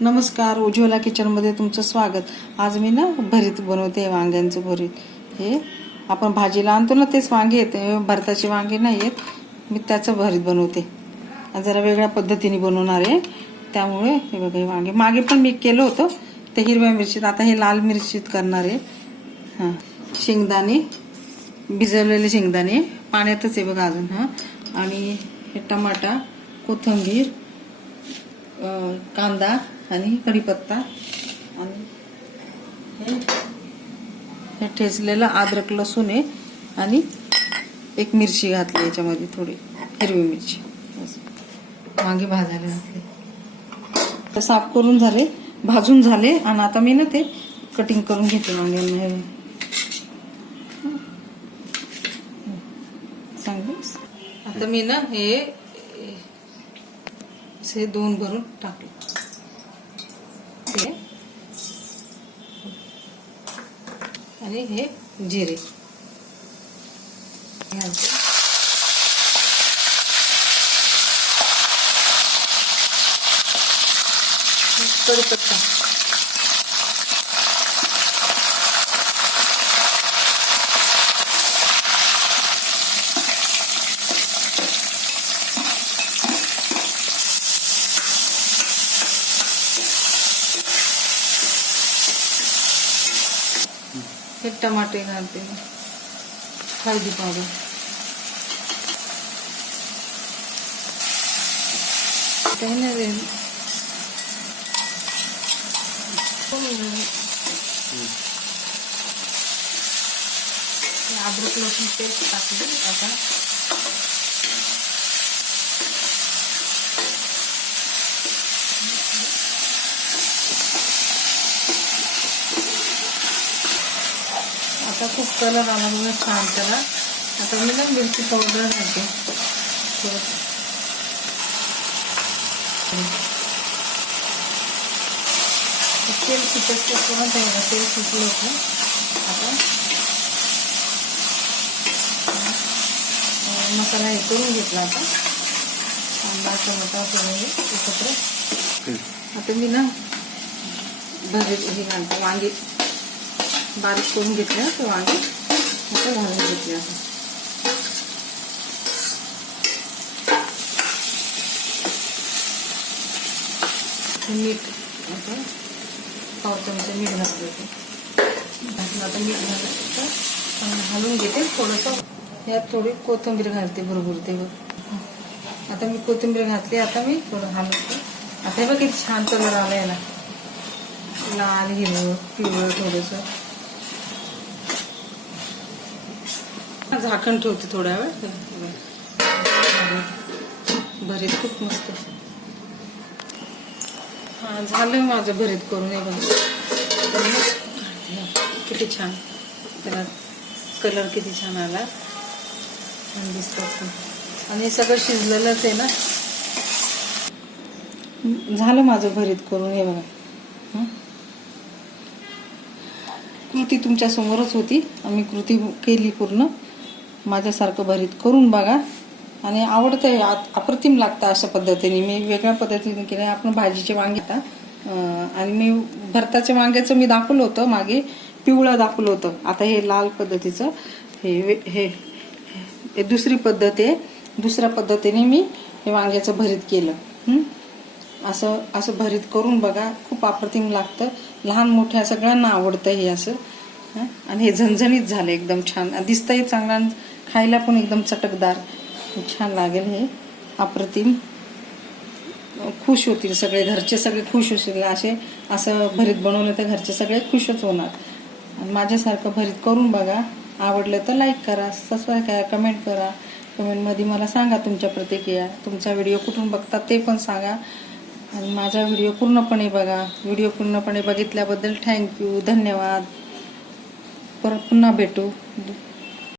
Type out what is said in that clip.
नमस्कार उज्ज्वला किचनमध्ये तुमचं स्वागत. आज मी ना भरीत बनवते वांग्यांचं भरीत. हे आपण भाजीला आणतो ना तेच वांगे येते. भरताचे वांगे नाही आहेत मी त्याचं भरीत बनवते. जरा वेगळ्या पद्धतीने बनवणार आहे. त्यामुळे हे बघा हे वांगे. मागे पण मी केलं होतं. ते हिरव्या मिरचीत आता हे लाल मिरचीत करणार आहे. हां. शेंगदाणे भिजवलेले शेंगदाणे. पाण्यातच आहे बघा अजून हां. आणि हे टमाटा कोथिंबीर कांदा आणि कढीपत्ता. आणि हे ठेचलेलं अद्रक लसूण आहे आणि एक मिरची घातली याच्यामध्ये थोडी हिरवी मिरची. बस. वांगे भाजायला घातले. तर साफ करून झाले भाजून झाले आणि आता मी ना ते कटिंग करून घेते वांग्यांना हे. आता मी ना हे हे दोन भरून टाकले हे आणि हे जिरे घालते. कढीपत्ता हे टमाटे घालते मी हळदी पावडर काही नाही रे. हे अद्रक लसूण पेस्ट टाकली आता खूप कलर आला बघा छान त्याला आता मी ना मिरची पावडर घालते. तेल सुटत करून ठेवलं तेल सुटलं होतं. आता मसाला हे करून घेतला आता. कांदा टमाटा सगळं हे एकत्र आता मी ना भरे हे घालते. वांगे बारीक करून घेतले ते वांगे असं घालून घेतले आहे मीठ असं पाव चमचा मीठ घालते घातलं आता मीठ घालतं घालून घेते थोडंसं. यात थोडी कोथिंबीर घालते बरोबर ते बघ. आता मी कोथिंबीर घातली आता मी थोडं घालते आता हे बघ किती छान कलर आला याला. लाल हिरवं पिवळं थोडंसं. झाकण ठेवते थोड्या वेळ. भरीत खूप मस्त. हा झालं माझं भरीत करून हे बघा. किती छान. त्याला कलर किती छान आला. छान दिसतात आणि सगळं शिजलेलंच आहे ना? झालं माझं भरीत करून हे बघा. कृती तुमच्या समोरच होती. आम्ही कृती केली पूर्ण. माझ्यासारखं भरीत करून बघा. आणि आवडतं आहे अप्रतिम लागतं अशा पद्धतीने. मी वेगळ्या पद्धतीने केलं आपण भाजीचे वांगे आता आणि मी भरताच्या वांग्याचं मी दाखवलं होतं. मागे पिवळं दाखवलं होतं. आता हे लाल पद्धतीचं हे हे हे दुसरी पद्धत आहे. दुसऱ्या पद्धतीने मी हे वांग्याचं भरीत केलं. असं असं भरीत करून बघा. खूप अप्रतिम लागतं. लहान मोठ्या सगळ्यांना आवडतं हे असं. आणि हे झणझणीत झालं एकदम छान. दिसतंही चांगला खायला पण एकदम चटकदार. छान लागेल हे. अप्रतिम. खुश होतील सगळे घरचे सगळे खुश होतील. असे असं भरीत बनवलं तर घरचे सगळे खुशच होणार. आणि माझ्यासारखं भरीत करून बघा. आवडलं तर लाईक करा सबस्क्राईब करा कमेंट करा. कमेंटमध्ये मला सांगा तुमच्या प्रतिक्रिया. तुमचा व्हिडिओ कुठून बघता ते पण सांगा. आणि माझा व्हिडिओ पूर्णपणे बघा. व्हिडिओ पूर्णपणे बघितल्याबद्दल थँक्यू धन्यवाद. परत पुन्हा भेटू.